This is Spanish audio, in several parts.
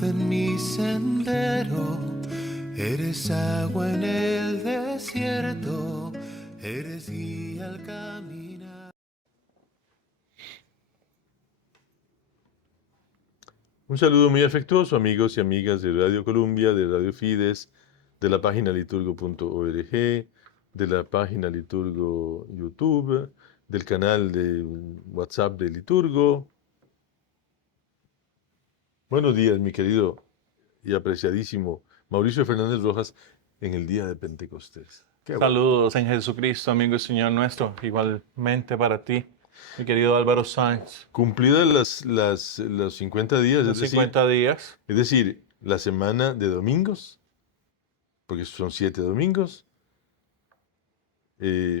luz en mi sendero, eres agua en el desierto, eres guía al caminar. Un saludo muy afectuoso, amigos y amigas de Radio Columbia, de Radio Fides, de la página liturgo.org, de la página Liturgo YouTube, del canal de WhatsApp de Liturgo. Buenos días, mi querido y apreciadísimo Mauricio Fernández Rojas, en el día de Pentecostés. Qué bueno. Saludos en Jesucristo, amigo y Señor nuestro, igualmente para ti, mi querido Álvaro Sáenz. Cumplidas los 50 días, Los 50 días. es decir, la semana de domingos, porque son 7 domingos,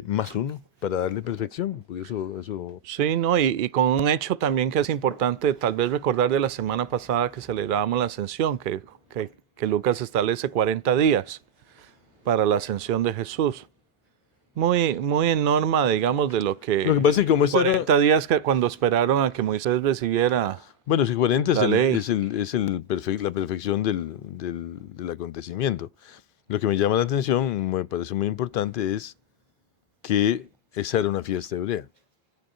más uno, para darle perfección, porque eso Sí, ¿no? Y con un hecho también que es importante tal vez recordar de la semana pasada que celebrábamos la Ascensión, que Lucas establece 40 días para la Ascensión de Jesús. Muy en norma, digamos, de lo Lo que que... pasa es que como 40 días cuando esperaron a que Moisés recibiera... bueno, si 40 la ley. la perfección del acontecimiento. Lo que me llama la atención, me parece muy importante, es que esa era una fiesta hebrea,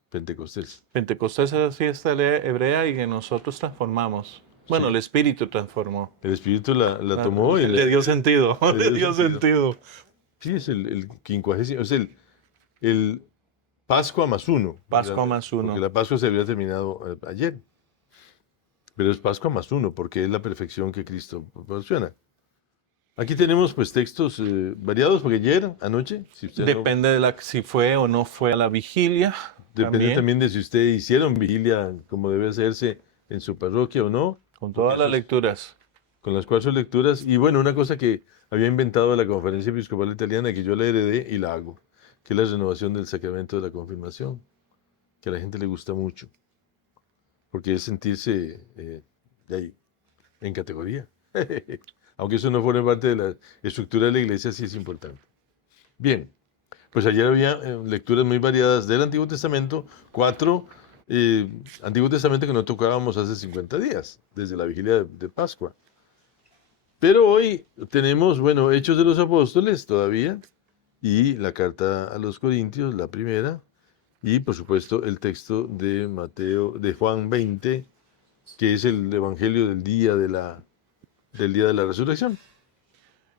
Pentecostés. Pentecostés es la fiesta hebrea y que nosotros transformamos. Bueno, Sí. el Espíritu transformó. El Espíritu la tomó y Le dio sentido. le dio sentido. Sí, es el quincuagésimo, es el Pascua más uno. Pascua más uno. Porque la Pascua se había terminado ayer. Pero es Pascua más uno, porque es la perfección que Cristo proporciona. Aquí tenemos pues textos variados, porque ayer, anoche, si usted Depende de si fue o no fue a la vigilia. depende también de si usted hicieron vigilia como debe hacerse en su parroquia o no. Con todas las lecturas. Con las 4 lecturas. Y bueno, una cosa que había inventado la Conferencia Episcopal Italiana, que yo la heredé y la hago, que es la renovación del sacramento de la confirmación, que a la gente le gusta mucho, porque es sentirse de ahí, en categoría. Aunque eso no forme parte de la estructura de la iglesia, sí es importante. Bien, pues ayer había lecturas muy variadas del Antiguo Testamento, 4 Antiguo Testamento que no tocábamos hace 50 días, desde la vigilia de Pascua. Pero hoy tenemos, bueno, Hechos de los Apóstoles todavía, y la carta a los Corintios, la primera, y por supuesto el texto de Juan 20, que es el evangelio del día de la resurrección.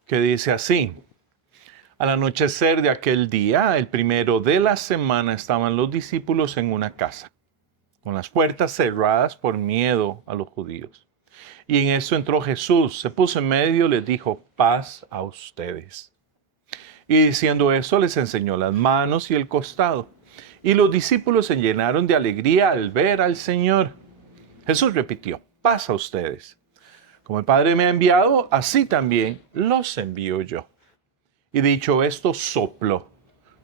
Que dice así. Al anochecer de aquel día, el primero de la semana, estaban los discípulos en una casa, con las puertas cerradas por miedo a los judíos. Y en eso entró Jesús, se puso en medio, les dijo, paz a ustedes. Y diciendo eso, les enseñó las manos y el costado. Y los discípulos se llenaron de alegría al ver al Señor. Jesús repitió, paz a ustedes. Como el Padre me ha enviado, así también los envío yo. Y dicho esto, sopló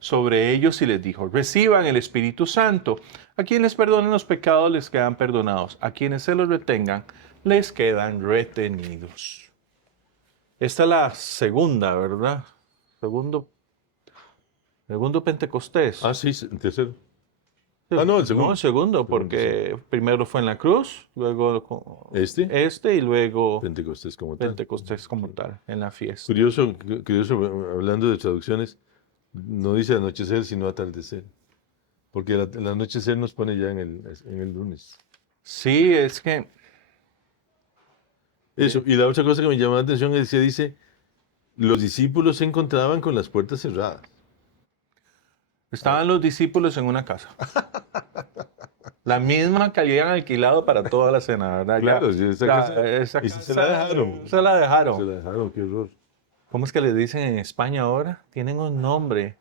sobre ellos y les dijo, reciban el Espíritu Santo. A quienes perdonen los pecados les quedan perdonados. A quienes se los retengan, les quedan retenidos. Esta es la segunda, ¿verdad? Segundo Pentecostés. Ah, sí, el tercero. Ah, no, el segundo. No, el segundo, porque primero fue en la cruz, luego Este y luego Pentecostés como tal, en la fiesta. Curioso, hablando de traducciones, no dice anochecer, sino atardecer. Porque el anochecer nos pone ya en el lunes. Sí, es que... Eso, y la otra cosa que me llamó la atención es que dice, los discípulos se encontraban con las puertas cerradas. Estaban los discípulos en una casa. La misma que habían alquilado para toda la cena, ¿verdad? Claro, esa casa. Esa Y se la dejaron. Se la dejaron. Se la dejaron, qué horror. ¿Cómo es que les dicen en España ahora? Tienen un nombre.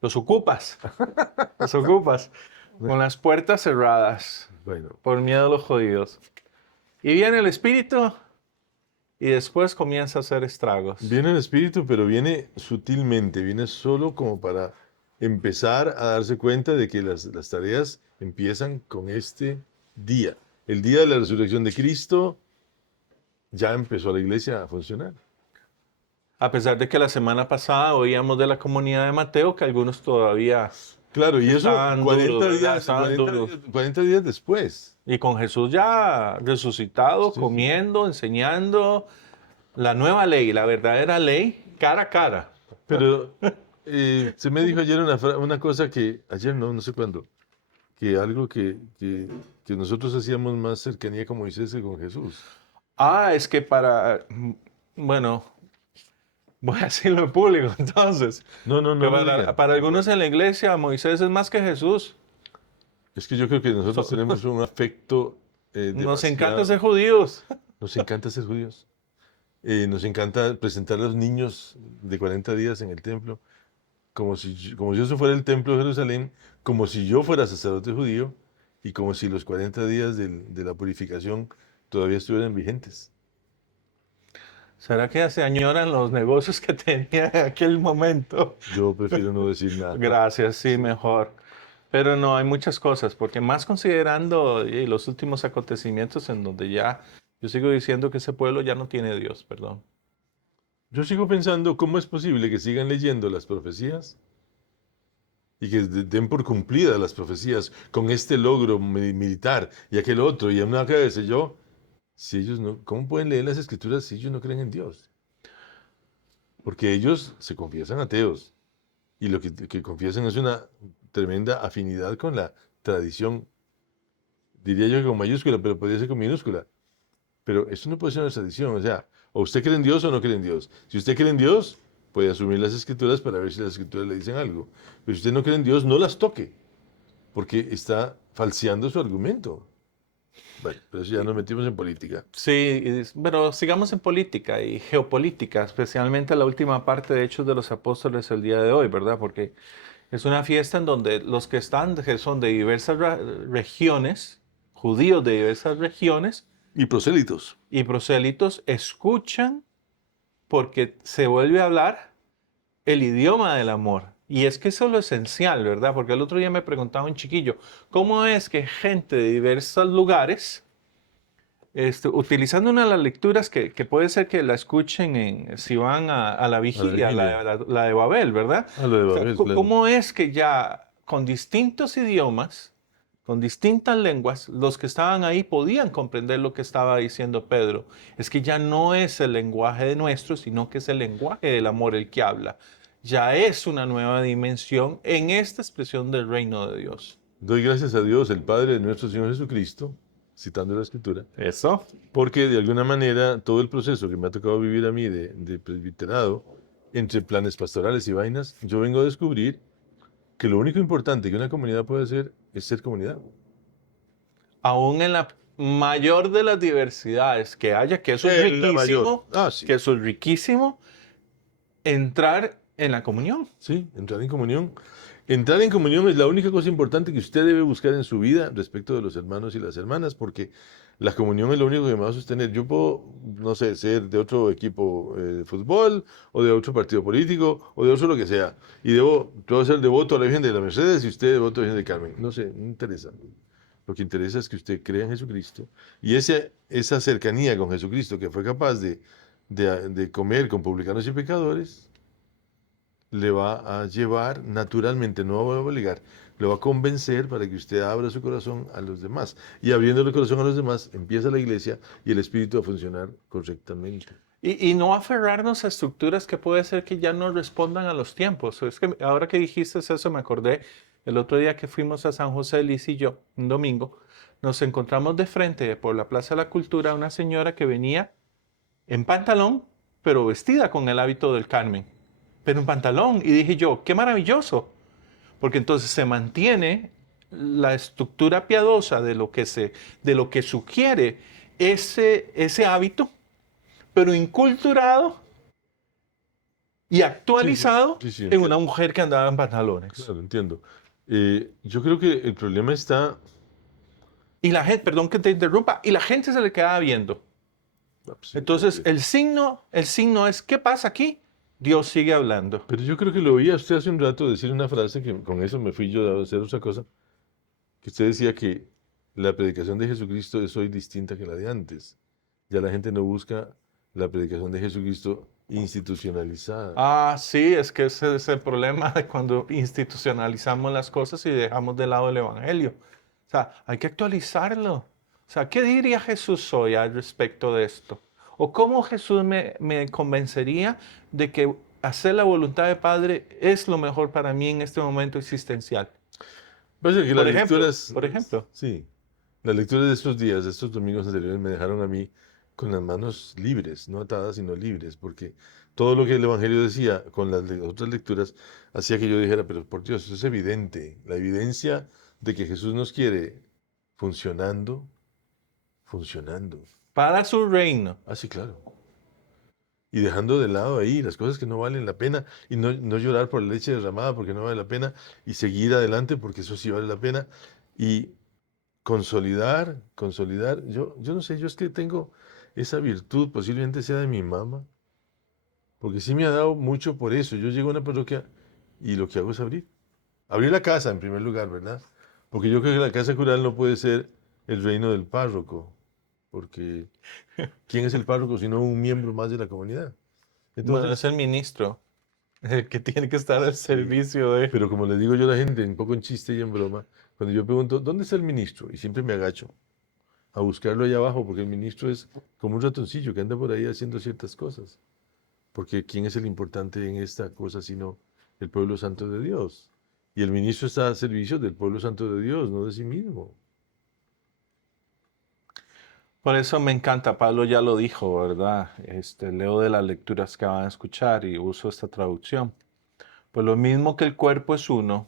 Los ocupas. Los ocupas. Con las puertas cerradas. Bueno, Por miedo a los jodidos. Y viene el Espíritu y después comienza a hacer estragos. viene el Espíritu, pero viene sutilmente, viene solo como para empezar a darse cuenta de que las tareas empiezan con este día. El día de la resurrección de Cristo ya empezó la iglesia a funcionar. A pesar de que la semana pasada oíamos de la comunidad de Mateo que algunos todavía Claro, y eso Estaban 40 duros, ¿verdad? días, Estaban 40 duros. días, 40 días después. Y con Jesús ya resucitado, Sí, sí. comiendo, enseñando la nueva ley, la verdadera ley, cara a cara. Pero se me dijo ayer una cosa que, ayer no sé cuándo, que algo que nosotros hacíamos más cercanía con Moisés que con Jesús. Es que bueno, voy a decirlo en público entonces, No, no, que no lo digan. para algunos en la iglesia Moisés es más que Jesús. Es que yo creo que nosotros tenemos un afecto Nos encanta demasiado. ser judíos. Nos encanta ser judíos. Nos encanta presentar a los niños de 40 días en el templo como si eso fuera el templo de Jerusalén, como si yo fuera sacerdote judío y como si los 40 días de la purificación todavía estuvieran vigentes. ¿Será que se añoran los negocios que tenía en aquel momento? Yo prefiero no decir nada. Gracias, sí, mejor. Pero no, hay muchas cosas, porque más considerando los últimos acontecimientos en donde ya, yo sigo diciendo que ese pueblo ya no tiene Dios, perdón. Yo sigo pensando cómo es posible que sigan leyendo las profecías y que den por cumplidas las profecías con este logro militar y aquel otro y una cabeza yo, si ellos no, ¿cómo pueden leer las escrituras si ellos no creen en Dios? Porque ellos se confiesan ateos y lo que confiesan es una tremenda afinidad con la tradición, diría yo que con mayúscula, pero podría ser con minúscula. Pero eso no puede ser una tradición, o sea, o usted cree en Dios o no cree en Dios. Si usted cree en Dios, puede asumir las escrituras para ver si las escrituras le dicen algo. Pero si usted no cree en Dios, no las toque, porque está falseando su argumento. Bueno, pero eso ya nos metimos en política. Sí, pero sigamos en política y geopolítica, especialmente la última parte de Hechos de los Apóstoles el día de hoy, ¿verdad? Porque es una fiesta en donde los que están, que son de diversas regiones, judíos de diversas regiones Y prosélitos. y prosélitos, escuchan porque se vuelve a hablar el idioma del amor. Y es que eso es lo esencial, ¿verdad? Porque el otro día me preguntaba un chiquillo, ¿cómo es que gente de diversos lugares, utilizando una de las lecturas que puede ser que la escuchen si van a la vigilia, vigilia. la de Babel, ¿verdad? Ah, lo de O sea, Babel, claro. ¿cómo es que ya con distintos idiomas, con distintas lenguas, los que estaban ahí podían comprender lo que estaba diciendo Pedro? Es que ya no es el lenguaje de nuestro, sino que es el lenguaje del amor el que habla. Ya es una nueva dimensión en esta expresión del reino de Dios. Doy gracias a Dios, el Padre de nuestro Señor Jesucristo, citando la Escritura, Eso. porque de alguna manera todo el proceso que me ha tocado vivir a mí de presbiterado, entre planes pastorales y vainas, yo vengo a descubrir que lo único importante que una comunidad puede hacer es ser comunidad. Aún en la mayor de las diversidades que haya, que eso es En la riquísimo, mayor. Sí. que eso es riquísimo, entrar en la comunión. Sí, entrar en comunión. Entrar en comunión es la única cosa importante que usted debe buscar en su vida respecto de los hermanos y las hermanas, porque la comunión es lo único que me va a sostener. Yo puedo, no sé, ser de otro equipo de fútbol, o de otro partido político, o de otro lo que sea. Y puedo ser devoto a la Virgen de la Mercedes y usted devoto a la Virgen de Carmen. No sé, no interesa. Lo que interesa es que usted crea en Jesucristo. Y esa cercanía con Jesucristo, que fue capaz de comer con publicanos y pecadores, le va a llevar naturalmente, no va a obligar, le va a convencer para que usted abra su corazón a los demás. Y abriendo el corazón a los demás, empieza la iglesia y el espíritu a funcionar correctamente. Y no aferrarnos a estructuras que puede ser que ya no respondan a los tiempos. Es que ahora que dijiste eso, me acordé, el otro día que fuimos a San José, Liz y yo, un domingo, nos encontramos de frente por la Plaza de la Cultura una señora que venía en pantalón, pero vestida con el hábito del Carmen, pero en pantalón. Y dije yo, qué maravilloso, porque entonces se mantiene la estructura piadosa de lo que sugiere ese hábito, pero inculturado y actualizado Sí, en entiendo. una mujer que andaba en pantalones. Claro, entiendo. Yo creo que el problema está... Y la gente, perdón que te interrumpa, y la gente se le quedaba viendo. Entonces, el signo es, ¿qué pasa aquí? Dios sigue hablando. Pero yo creo que lo oía usted hace un rato decir una frase que con eso me fui yo a hacer otra cosa, que usted decía que la predicación de Jesucristo es hoy distinta que la de antes. Ya la gente no busca la predicación de Jesucristo institucionalizada. Ah, sí, es que ese es el problema de cuando institucionalizamos las cosas y dejamos de lado el Evangelio. O sea, hay que actualizarlo. O sea, ¿qué diría Jesús hoy al respecto de esto? ¿O cómo Jesús me convencería de que hacer la voluntad del Padre es lo mejor para mí en este momento existencial? Pasa que las lecturas, Por ejemplo. sí, las lecturas de estos días, de estos domingos anteriores, me dejaron a mí con las manos libres, no atadas, sino libres, porque todo lo que el Evangelio decía con las otras lecturas hacía que yo dijera, pero por Dios, eso es evidente, la evidencia de que Jesús nos quiere funcionando, funcionando. Para su reino. Ah, sí, claro. Y dejando de lado ahí las cosas que no valen la pena y no llorar por la leche derramada porque no vale la pena y seguir adelante porque eso sí vale la pena y consolidar. Yo no sé, yo es que tengo esa virtud, posiblemente sea de mi mamá, porque sí me ha dado mucho por eso. Yo llego a una parroquia y lo que hago es abrir la casa en primer lugar, ¿verdad? Porque yo creo que la casa cural no puede ser el reino del párroco, porque ¿quién es el párroco sino un miembro más de la comunidad? Bueno, Entonces, es el ministro, el que tiene que estar al servicio de... pero como le digo yo a la gente, un poco en chiste y en broma, cuando yo pregunto, ¿dónde está el ministro? Y siempre me agacho a buscarlo allá abajo, porque el ministro es como un ratoncillo que anda por ahí haciendo ciertas cosas. Porque ¿quién es el importante en esta cosa sino el pueblo santo de Dios? Y el ministro está al servicio del pueblo santo de Dios, no de sí mismo. Por eso me encanta, Pablo ya lo dijo, ¿verdad? Leo de las lecturas que van a escuchar y uso esta traducción. Pues lo mismo que el cuerpo es uno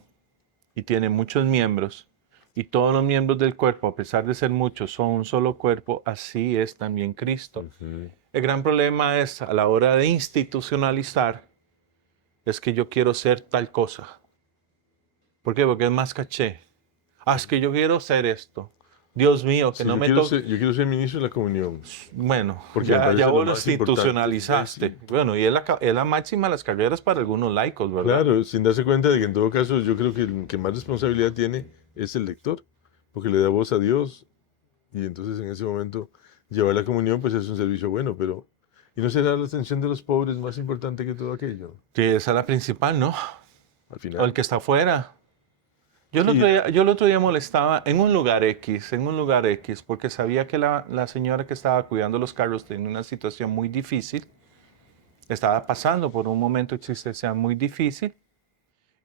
y tiene muchos miembros, y todos los miembros del cuerpo, a pesar de ser muchos, son un solo cuerpo, así es también Cristo. Ujú. El gran problema es a la hora de institucionalizar, es que yo quiero ser tal cosa. ¿Por qué? Porque es más caché. Ah, es que yo quiero ser esto. Dios mío, que Sí, no me toque. yo quiero ser ministro de la comunión, Bueno, porque me parece ya lo vos lo más importante. institucionalizaste. Sí. Bueno, y es la máxima de las carreras para algunos laicos, ¿verdad? Claro, sin darse cuenta de que en todo caso yo creo que el que más responsabilidad tiene es el lector, porque le da voz a Dios y entonces en ese momento llevar la comunión pues es un servicio bueno, pero ¿y no será la atención de los pobres más importante que todo aquello? Sí, esa es la principal, ¿no? Al O el final. que está afuera. Sí, Yo el otro día molestaba en un lugar X, porque sabía que la señora que estaba cuidando los carros tenía una situación muy difícil, estaba pasando por un momento existencial muy difícil,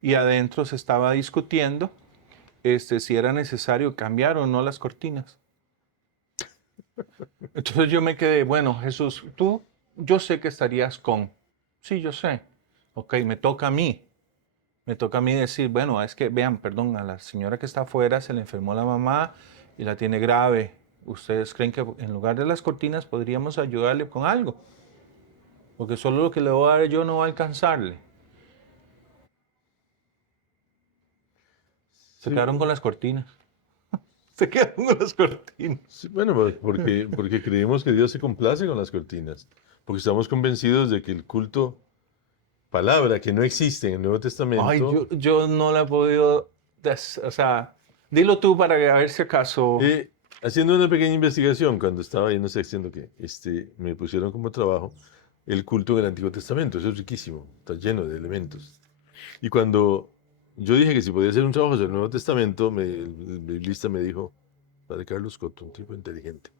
y adentro se estaba discutiendo si era necesario cambiar o no las cortinas. Entonces yo me quedé, bueno, Jesús, yo sé que estarías con. Sí, yo sé. Ok, me toca a mí. Me toca a mí decir, bueno, es que, vean, perdón, a la señora que está afuera se le enfermó la mamá y la tiene grave. ¿Ustedes creen que en lugar de las cortinas podríamos ayudarle con algo? Porque solo lo que le voy a dar yo no va a alcanzarle. Se sí, quedaron con las cortinas. Se quedaron con las cortinas. sí, bueno, porque creemos que Dios se complace con las cortinas, porque estamos convencidos de que el culto, palabra que no existe en el Nuevo Ay, Testamento, yo no la he podido, o sea, dilo tú para que a ver si acaso. haciendo una pequeña investigación, cuando estaba ahí, no sé, haciendo que me pusieron como trabajo el culto en el Antiguo Testamento. Eso es riquísimo, está lleno de elementos. Y cuando yo dije que si podía hacer un trabajo sobre el Nuevo Testamento, el biblista me dijo, padre Carlos Coto, un tipo inteligente,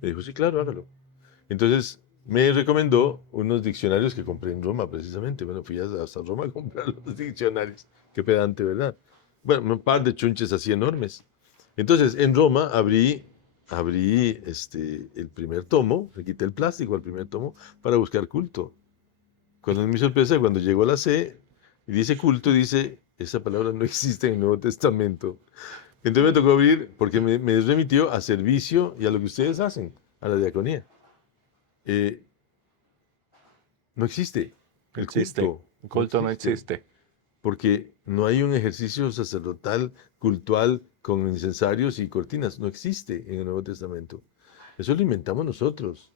me dijo, sí, claro, hágalo. Entonces me recomendó unos diccionarios que compré en Roma, precisamente. Bueno, fui hasta Roma a comprar los diccionarios. Qué pedante, ¿verdad? Bueno, un par de chunches así enormes. Entonces, en Roma abrí el primer tomo, le quité el plástico al primer tomo para buscar culto. Cuando es mi sorpresa, cuando llegó a la C y dice culto, dice, esa palabra no existe en el Nuevo Testamento. Entonces me tocó abrir, porque me remitió a servicio y a lo que ustedes hacen, a la diaconía. Eh, no existe No el existe. culto. El culto no existe. Porque no hay un ejercicio sacerdotal, cultual, con incensarios y cortinas. No existe en el Nuevo Testamento. Eso lo inventamos nosotros.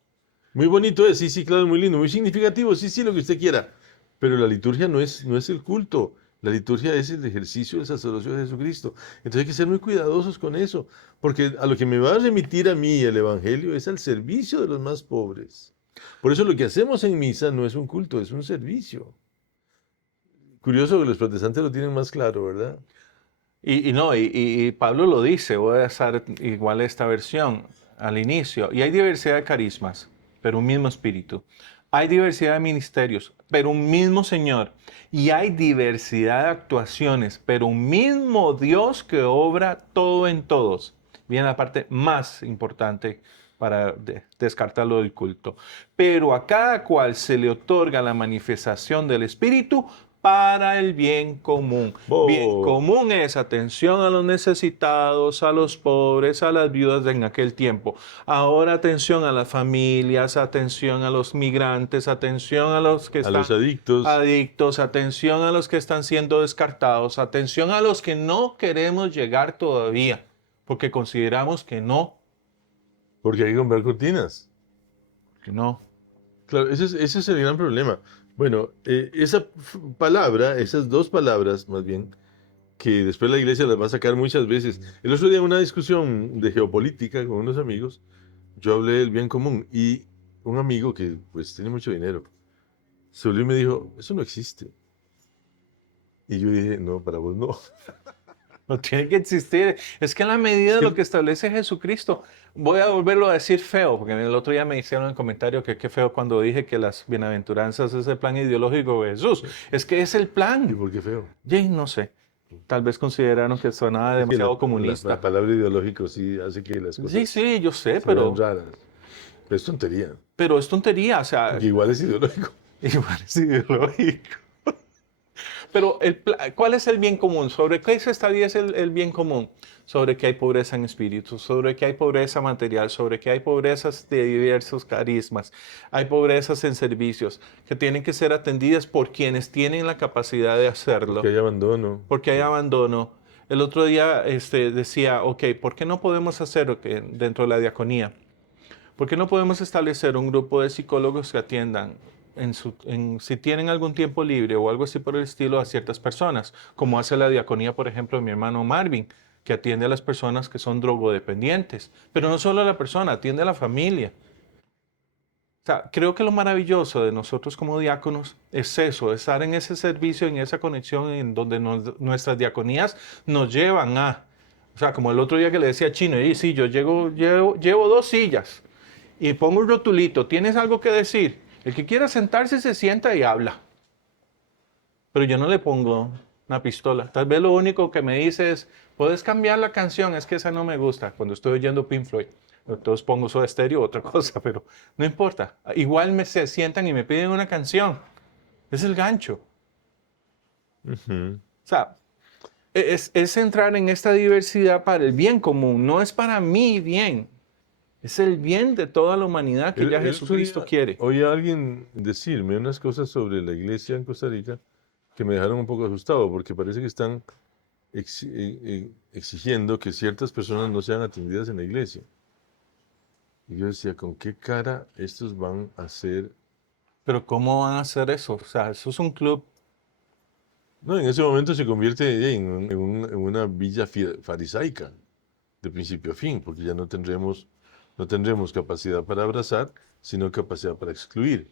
Muy bonito es, sí, sí, claro, muy lindo, muy significativo, sí, sí, lo que usted quiera. Pero la liturgia no es el culto. La liturgia es el ejercicio del sacerdocio de Jesucristo. Entonces hay que ser muy cuidadosos con eso. Porque a lo que me va a remitir a mí el Evangelio es al servicio de los más pobres. Por eso lo que hacemos en misa no es un culto, es un servicio. Curioso que los protestantes lo tienen más claro, ¿verdad? Y Pablo lo dice, voy a usar igual esta versión al inicio. Y hay diversidad de carismas, pero un mismo espíritu. Hay diversidad de ministerios, pero un mismo Señor. Y hay diversidad de actuaciones, pero un mismo Dios que obra todo en todos. Viene la parte más importante para descartarlo del culto. Pero a cada cual se le otorga la manifestación del Espíritu para el bien común. Bien Oh, común es atención a los necesitados, a los pobres, a las viudas en aquel tiempo. Ahora atención a las familias, atención a los migrantes, atención a los que a están los adictos, adictos, atención a los que están siendo descartados, atención a los que no queremos llegar todavía, porque consideramos que no. porque hay que comprar cortinas. Que no. Claro, ese es el gran problema. Bueno, esa palabra, esas dos palabras, más bien, que después la iglesia las va a sacar muchas veces. El otro día en una discusión de geopolítica con unos amigos, yo hablé del bien común y un amigo que pues tiene mucho dinero, se volvió y me dijo, eso no existe. Y yo dije, no, para vos no. No tiene que existir. Es que en la medida de lo que establece Jesucristo, voy a volverlo a decir feo, porque el otro día me hicieron el comentario que qué feo cuando dije que las bienaventuranzas es el plan ideológico de Jesús. Es que es el ¿Y plan. por qué feo? Jane, no sé. Tal vez consideraron que sonaba Es que demasiado comunista. la palabra ideológico sí hace que las cosas Sí, sí, yo sé, se vean pero, raras. Pero es tontería. pero es tontería. O sea, Porque igual es ideológico. igual es ideológico. Pero ¿cuál es el bien común? ¿Sobre qué se establece el bien común? Sobre que hay pobreza en espíritu, sobre que hay pobreza material, sobre que hay pobrezas de diversos carismas, hay pobrezas en servicios que tienen que ser atendidas por quienes tienen la capacidad de hacerlo, Que hay abandono. porque hay abandono. El otro día decía, ok, ¿por qué no podemos hacer dentro de la diaconía? ¿Por qué no podemos establecer un grupo de psicólogos que atiendan si tienen algún tiempo libre o algo así por el estilo a ciertas personas, como hace la diaconía, por ejemplo, de mi hermano Marvin, que atiende a las personas que son drogodependientes, pero no solo a la persona, atiende a la familia. O sea, creo que lo maravilloso de nosotros como diáconos es eso, estar en ese servicio, en esa conexión en donde nuestras diaconías nos llevan a, o sea, como el otro día que le decía a Chino, y sí, yo llevo 2 sillas y pongo un rotulito, ¿tienes algo que decir? El que quiera sentarse se sienta y habla. Pero yo no le pongo una pistola. Tal vez lo único que me dice es, ¿puedes cambiar la canción? Es que esa no me gusta. Cuando estoy oyendo Pink Floyd. Entonces pongo Soda Stereo o otra cosa, pero no importa. Igual se sientan y me piden una canción. Es el gancho. Ujú. O sea, es entrar en esta diversidad para el bien común. No es para mi bien. Es el bien de toda la humanidad que ya El otro Jesucristo día quiere. oí a alguien decirme unas cosas sobre la iglesia en Costa Rica que me dejaron un poco asustado porque parece que están exigiendo que ciertas personas no sean atendidas en la iglesia. Y yo decía, ¿con qué cara estos van a hacer? Pero ¿cómo van a hacer eso? O sea, eso es un club. No, en ese momento se convierte en una villa farisaica, de principio a fin, porque ya no tendremos capacidad para abrazar, sino capacidad para excluir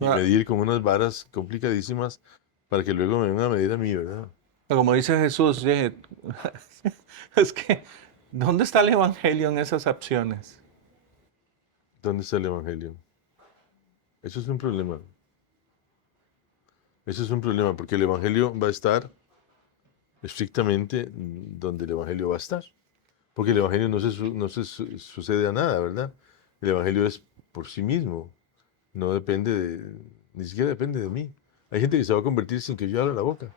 y Ah, medir con unas varas complicadísimas para que luego me vengan a medir a mí, ¿verdad? Como dice Jesús, es que, ¿dónde está el evangelio en esas opciones? ¿Dónde está el evangelio? Eso es un problema. Eso es un problema, porque el evangelio va a estar estrictamente donde el evangelio va a estar. Porque el evangelio no se sucede a nada, ¿verdad? El evangelio es por sí mismo. No depende ni siquiera depende de mí. Hay gente que se va a convertir sin que yo abra la boca.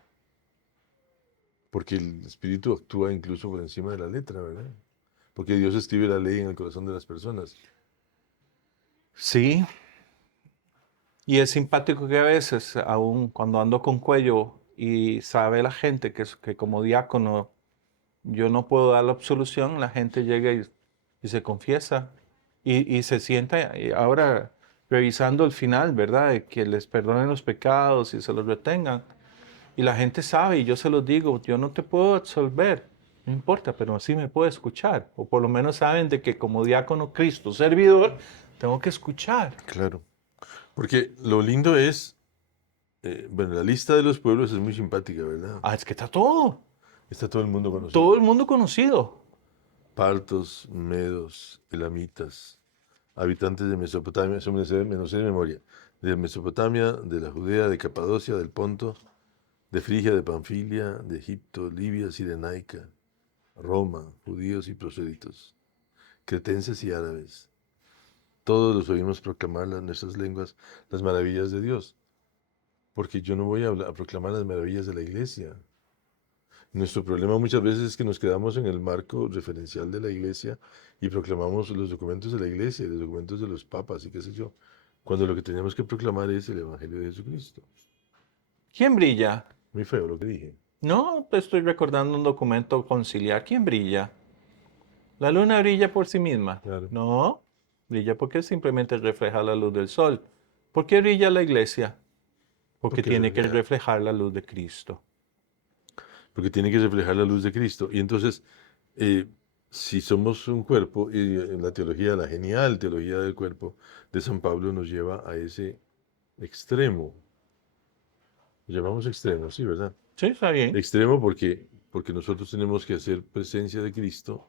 Porque el Espíritu actúa incluso por encima de la letra, ¿verdad? Porque Dios escribe la ley en el corazón de las personas. Sí, y es simpático que a veces, aun cuando ando con cuello y sabe la gente que como diácono yo no puedo dar la absolución, la gente llega y se confiesa y se sienta y ahora revisando el final, ¿verdad? De que les perdonen los pecados y se los retengan. Y la gente sabe y yo se los digo, yo no te puedo absolver, no importa, pero sí me puede escuchar. O por lo menos saben de que como diácono Cristo, servidor, tengo que escuchar. Claro. Porque lo lindo es, bueno, la lista de los pueblos es muy simpática, ¿verdad? Es que está todo. Está todo el mundo conocido. Todo el mundo conocido. Partos, medos, elamitas, habitantes de Mesopotamia, eso me lo sé de memoria, de Mesopotamia, de la Judea, de Capadocia, del Ponto, de Frigia, de Panfilia, de Egipto, Libia, Cirenaica, Roma, judíos y prosélitos, cretenses y árabes. Todos los oímos proclamar en nuestras lenguas las maravillas de Dios, porque yo no voy a proclamar las maravillas de la iglesia. Nuestro problema muchas veces es que nos quedamos en el marco referencial de la iglesia y proclamamos los documentos de la iglesia y los documentos de los papas y qué sé yo, cuando lo que tenemos que proclamar es el Evangelio de Jesucristo. ¿Quién brilla? Muy feo lo que dije. No, te estoy recordando un documento conciliar. ¿Quién brilla? ¿La luna brilla por sí misma? Claro. No, brilla porque simplemente refleja la luz del sol. ¿Por qué brilla la iglesia? Porque tiene que reflejar la luz de Cristo. Porque tiene que reflejar la luz de Cristo. Y entonces, si somos un cuerpo, y en la teología, la genial teología del cuerpo de San Pablo nos lleva a ese extremo. Lo llamamos extremo, sí, ¿verdad? Sí, está bien. Extremo porque nosotros tenemos que hacer presencia de Cristo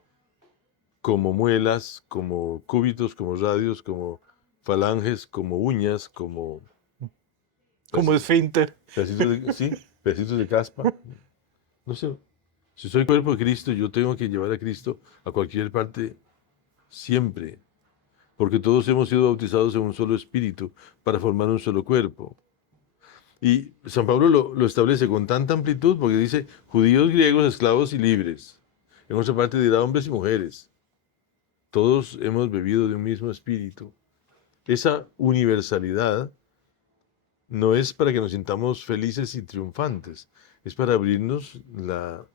como muelas, como cúbitos, como radios, como falanges, como uñas, como Como esfínter. pedacitos de caspa. No sé, si soy cuerpo de Cristo, yo tengo que llevar a Cristo a cualquier parte siempre, porque todos hemos sido bautizados en un solo espíritu para formar un solo cuerpo. Y San Pablo lo establece con tanta amplitud porque dice judíos, griegos, esclavos y libres. En otra parte dirá hombres y mujeres. Todos hemos bebido de un mismo espíritu. Esa universalidad no es para que nos sintamos felices y triunfantes, es para abrirnos la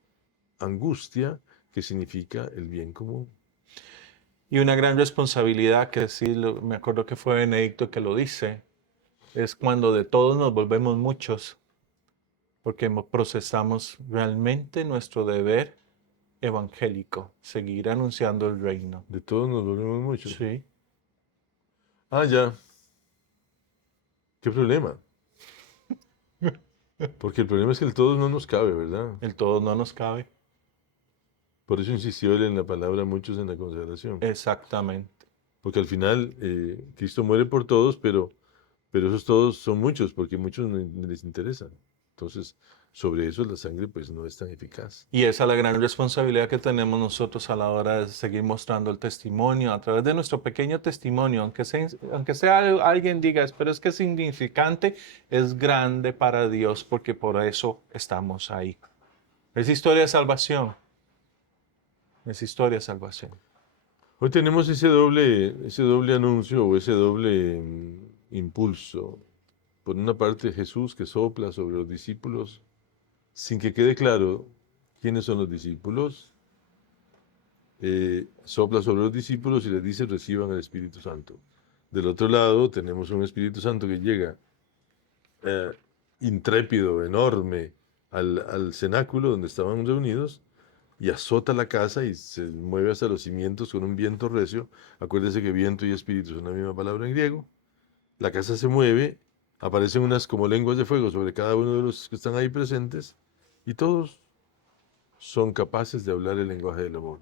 angustia que significa el bien común. Y una gran responsabilidad que sí, me acuerdo que fue Benedicto que lo dice, es cuando de todos nos volvemos muchos, porque procesamos realmente nuestro deber evangélico, seguir anunciando el reino. De todos nos volvemos muchos. Sí. Ya. ¿Qué problema? Porque el problema es que el todos no nos cabe, ¿verdad? El todo no nos cabe. Por eso insistió él en la palabra muchos en la consagración. Exactamente. Porque al final Cristo muere por todos, pero esos todos son muchos, porque muchos no les interesan. Entonces, sobre eso la sangre pues no es tan eficaz. Y esa es la gran responsabilidad que tenemos nosotros a la hora de seguir mostrando el testimonio, a través de nuestro pequeño testimonio, aunque sea alguien diga, pero es que es insignificante, es grande para Dios, porque por eso estamos ahí. Es historia de salvación. Es historia de salvación. Hoy tenemos ese doble anuncio o ese doble impulso. Por una parte, Jesús que sopla sobre los discípulos sin que quede claro quiénes son los discípulos. Sopla sobre los discípulos y les dice reciban el Espíritu Santo. Del otro lado tenemos un Espíritu Santo que llega intrépido, enorme, al cenáculo donde estaban reunidos y azota la casa y se mueve hasta los cimientos con un viento recio. Acuérdense que viento y espíritu son la misma palabra en griego. La casa se mueve, aparecen unas como lenguas de fuego sobre cada uno de los que están ahí presentes y todos son capaces de hablar el lenguaje del amor.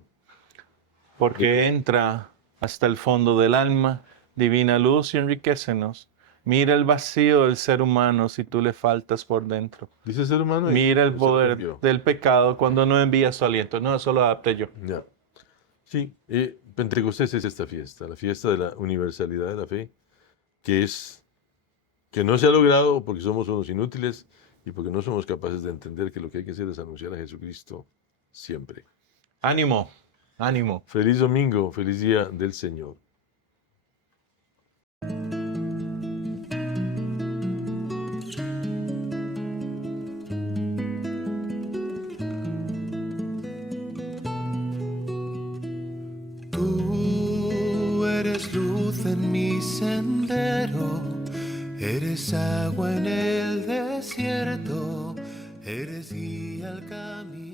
Porque entra hasta el fondo del alma, divina luz y enriquecenos. Mira el vacío del ser humano si tú le faltas por dentro. Dice ser humano. Mira el poder del pecado cuando no envía su aliento. No, eso lo adapté yo. Ya. Sí, Pentecostés es esta fiesta, la fiesta de la universalidad de la fe, que no se ha logrado porque somos unos inútiles y porque no somos capaces de entender que lo que hay que hacer es anunciar a Jesucristo siempre. Ánimo, ánimo. Feliz domingo, feliz día del Señor. Tú eres luz en mi sendero, eres agua en el desierto, eres guía al camino.